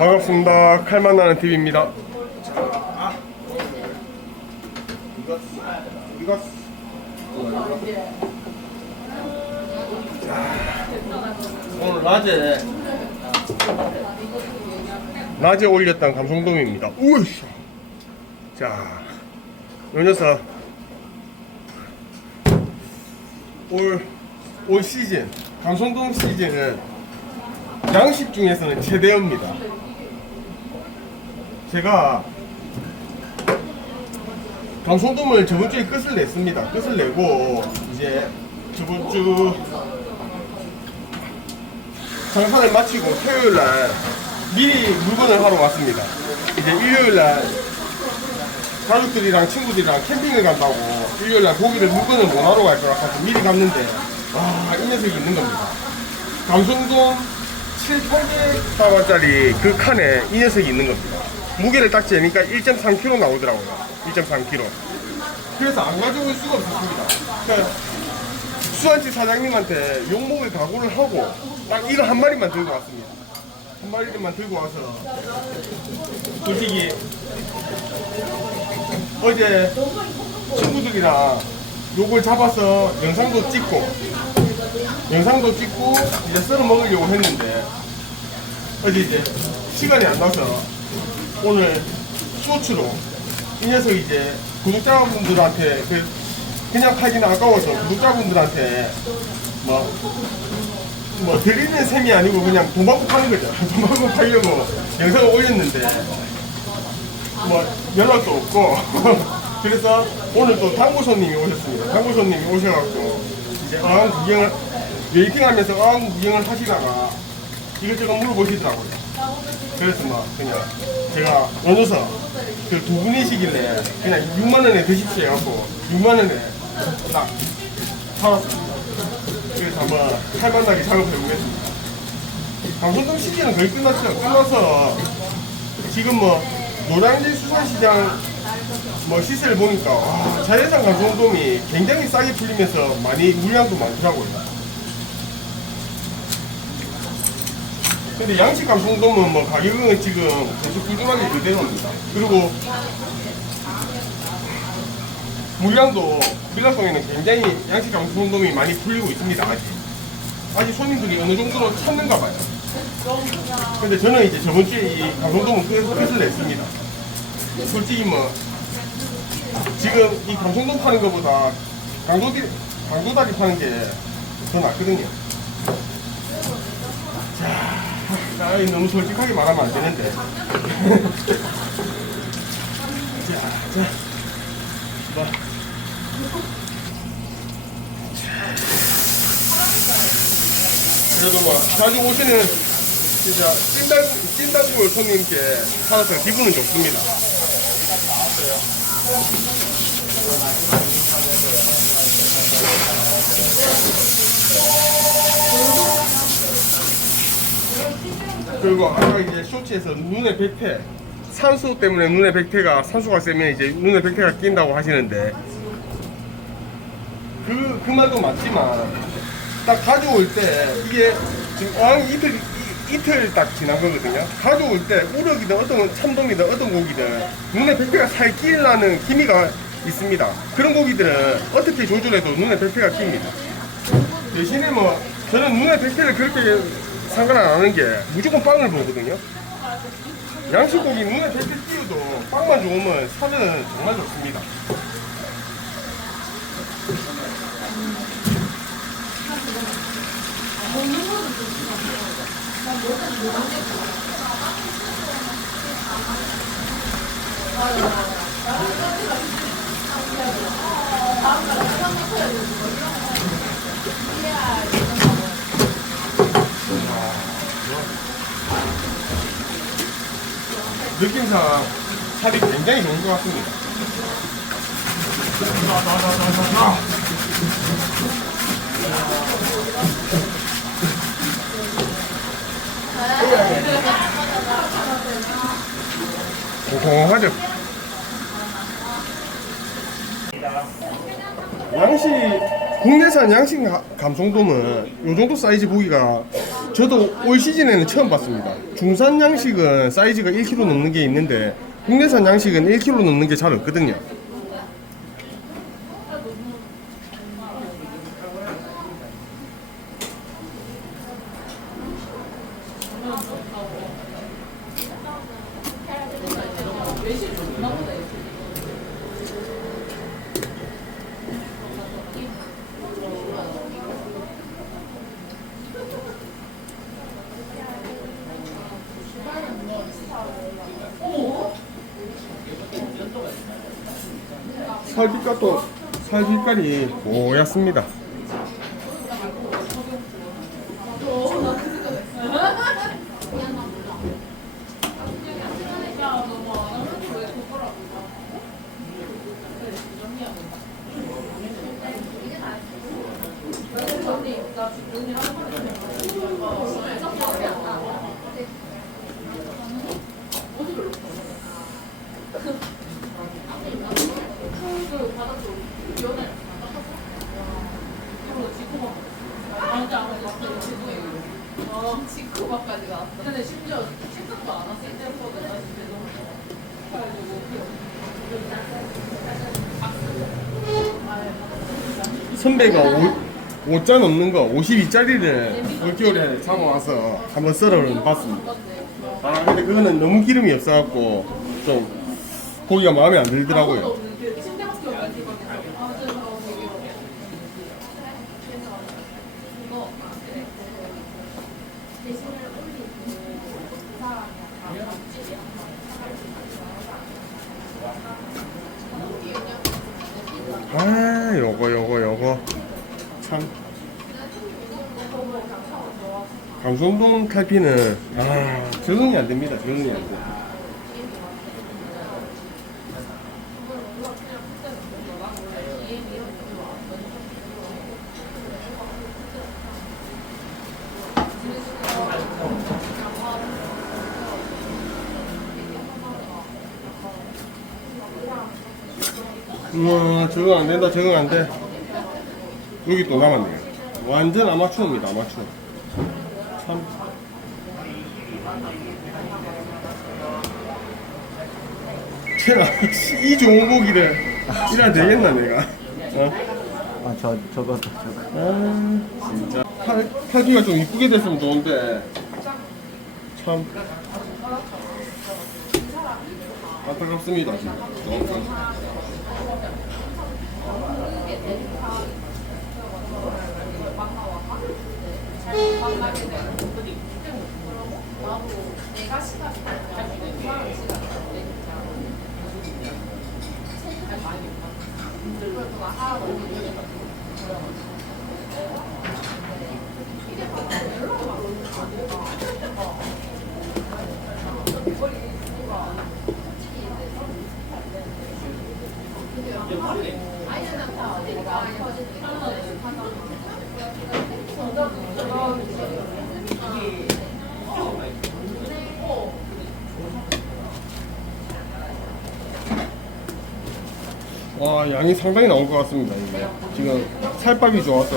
반갑습니다. 칼만 나는 TV입니다. 오늘 낮에 낮에 올렸던 감성돔입니다. 우이 자, 요 녀석 올, 올 시즌 감성돔 시즌은 양식 중에서는 최대입니다. 제가 감성돔을 저번 주에 끝을 냈습니다. 끝을 내고 이제 저번 주 장사를 마치고 토요일 날 미리 물건을 하러 왔습니다. 이제 일요일 날 가족들이랑 친구들이랑 캠핑을 간다고 일요일 날 고기를 물건을 못 하러 갈 거라 해서 미리 갔는데 와, 이 녀석이 있는 겁니다. 감성돔 7, 800달러짜리 그 칸에 이 녀석이 있는 겁니다. 무게를 딱 재니까 1.3kg 나오더라고요. 1.3kg. 그래서 안 가져올 수가 없었습니다. 그러니까 수산집 사장님한테 욕먹을 각오를 하고 딱 이거 한 마리만 들고 왔습니다. 한 마리만 들고 와서 솔직히 어제 친구들이랑 요걸 잡아서 영상도 찍고 영상도 찍고 이제 썰어 먹으려고 했는데 어제 이제 시간이 안 나서 오늘 쇼츠로 이 녀석 이제 구독자분들한테 그 그냥 팔기는 아까워서 구독자분들한테 뭐, 뭐 드리는 셈이 아니고 그냥 돈 받고 파는 거죠. 돈 받고 팔려고 영상을 올렸는데 뭐 연락도 없고 그래서 오늘 또 당구 손님이 오셨습니다. 당구 손님이 오셔갖고 이제 어항 구경을 웨이팅 하면서 어항 구경을 하시다가 이것저것 물어보시더라고요. 그래서 막 그냥 제가 어느서 그 두 분이시길래 그냥 6만 원에 드십시오 해갖고 6만 원에 딱 사왔습니다. 그래서 한번 칼만나게 작업해 보겠습니다. 강선동 시기는 거의 끝났죠. 끝나서 지금 뭐 노량진 수산시장 뭐 시세를 보니까 와, 자연산 강성돔이 굉장히 싸게 풀리면서 많이 물량도 많더라고요. 근데 양식 감성돔은 뭐 가격은 지금 계속 꾸준하게 그대로입니다. 그리고 물량도 밀라성에는 굉장히 양식 감성돔이 많이 풀리고 있습니다. 아직 아직 손님들이 어느 정도로 찾는가 봐요. 근데 저는 이제 저번 주에 이 감성돔은 끝- 끝을 냈습니다. 솔직히 뭐 지금 이 감성돔 파는 것보다 강도디 강도다리 파는 게 더 낫거든요. 아, 너무 솔직하게 말하면 안 되는데. 자, 자, 뭐. 그래도 뭐, 자주 오시는, 진짜, 찐단, 찐단골 손님께 받아서 기분은 좋습니다. 그리고 아까 이제 쇼츠에서 눈에 백태 산소 때문에 눈에 백태가 산소가 세면 이제 눈에 백태가 낀다고 하시는데 그, 그 말도 맞지만 딱 가져올 때 이게 지금 어항 이틀 이- 이틀 딱 지난 거거든요. 가져올 때 우럭이든 어떤 참돔이든 어떤 고기든 눈에 백태가 살 끼려는 기미가 있습니다. 그런 고기들은 어떻게 조절해도 눈에 백태가 낍니다. 대신에 뭐 저는 눈에 백태를 그렇게 상관 안 하는 게 무조건 빵을 보거든요. 양식고기 눈에 백태 띄어도 빵만 좋으면 살은 정말 좋습니다. 느낌상 살이 굉장히 좋은 것 같습니다. 고공하죠. 양식 국내산 양식 가- 감성돔은 요 정도 사이즈 고기가 저도 올 시즌에는 처음 봤습니다. 중산 양식은 사이즈가 1kg 넘는 게 있는데 국내산 양식은 1kg 넘는 게 잘 없거든요. 살빛깔도 살빛깔이 뽀얗습니다. 지코바까지 갔어. 근데 심지어 식당도 안 왔어. 이제부터 나 진짜 너무 선배가 5, 5자 넘는 거 52짜리를 올겨울에 잡아와서 한번 썰어 봤습니다. 아 근데 그거는 너무 기름이 없어갖고 좀 고기가 마음에 안 들더라고요. 침대밖에 없는 아, 저 되게 아 요거 요거 요거 참 강성동 탈피는 아 적응이 안 됩니다 적응이 안 돼. 우와 적응 안 된다 적응 안 돼. 여기 또 남았네요. 완전 아마추어입니다 아마추어. 참. 제가 이 좋은 고기를 이래야 되겠나 내가. 어? 아, 저, 저것도, 저거. 아 진짜 팔, 팔기가 좀 이쁘게 됐으면 좋은데 참 안타깝습니다 지금 너무. hour. 와 양이 상당히 나올 것 같습니다 이게. 지금 살밥이 좋아서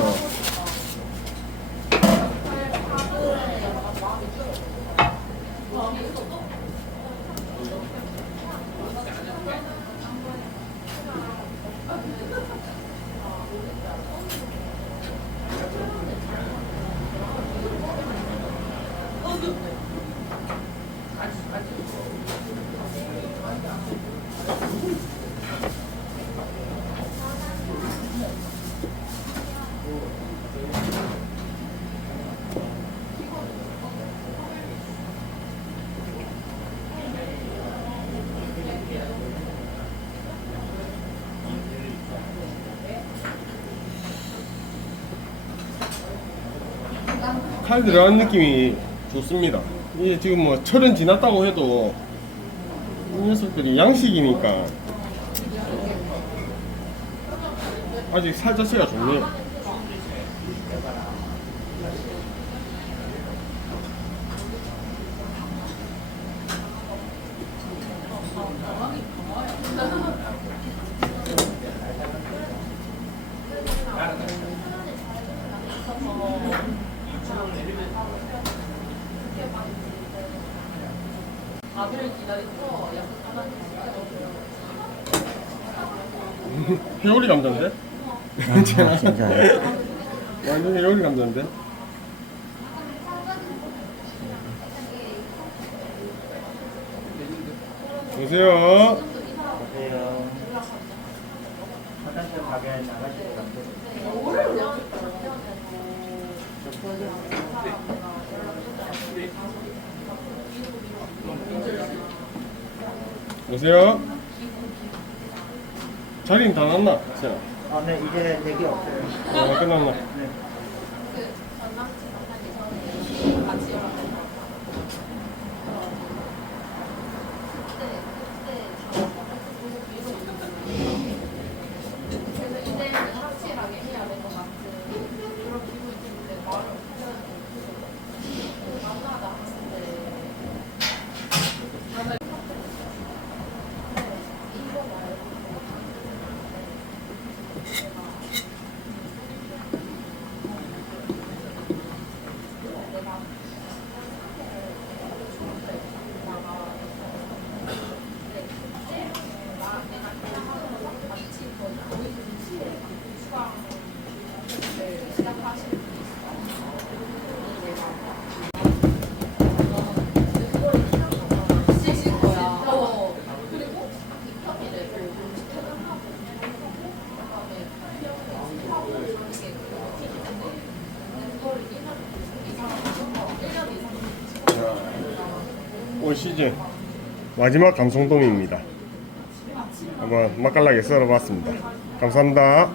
칼 들어간 느낌이 좋습니다. 이게 지금 뭐 철은 지났다고 해도 이 녀석들이 양식이니까 아직 살 자체가 좋네요 아들을 기다리고 약속 하나 회오리 감자인데? 아, 진짜요? 완전 회오리 감자인데? 보세요. 보세요. 화장실 가게 나가실 것 같아요. 보세요. 자리는 다 났나? 세아. 아, 네, 이제 대기 없어요. 아, 끝났나? 네. 그래서 이제는 확실하게 해야 될 것 같은 그런 기분이 드는데 말을 어떻게 해야 되지? 만나다 했을 때 만나 이거 말고 쓰신 거야. 어. 그리고 이편이를 퇴근하고 그다음에 피어를 하는 게 그걸 이상 1년 이상 올 시즌 마지막 감성돔입니다. 한번 맛깔나게 썰어봤습니다. 감사합니다.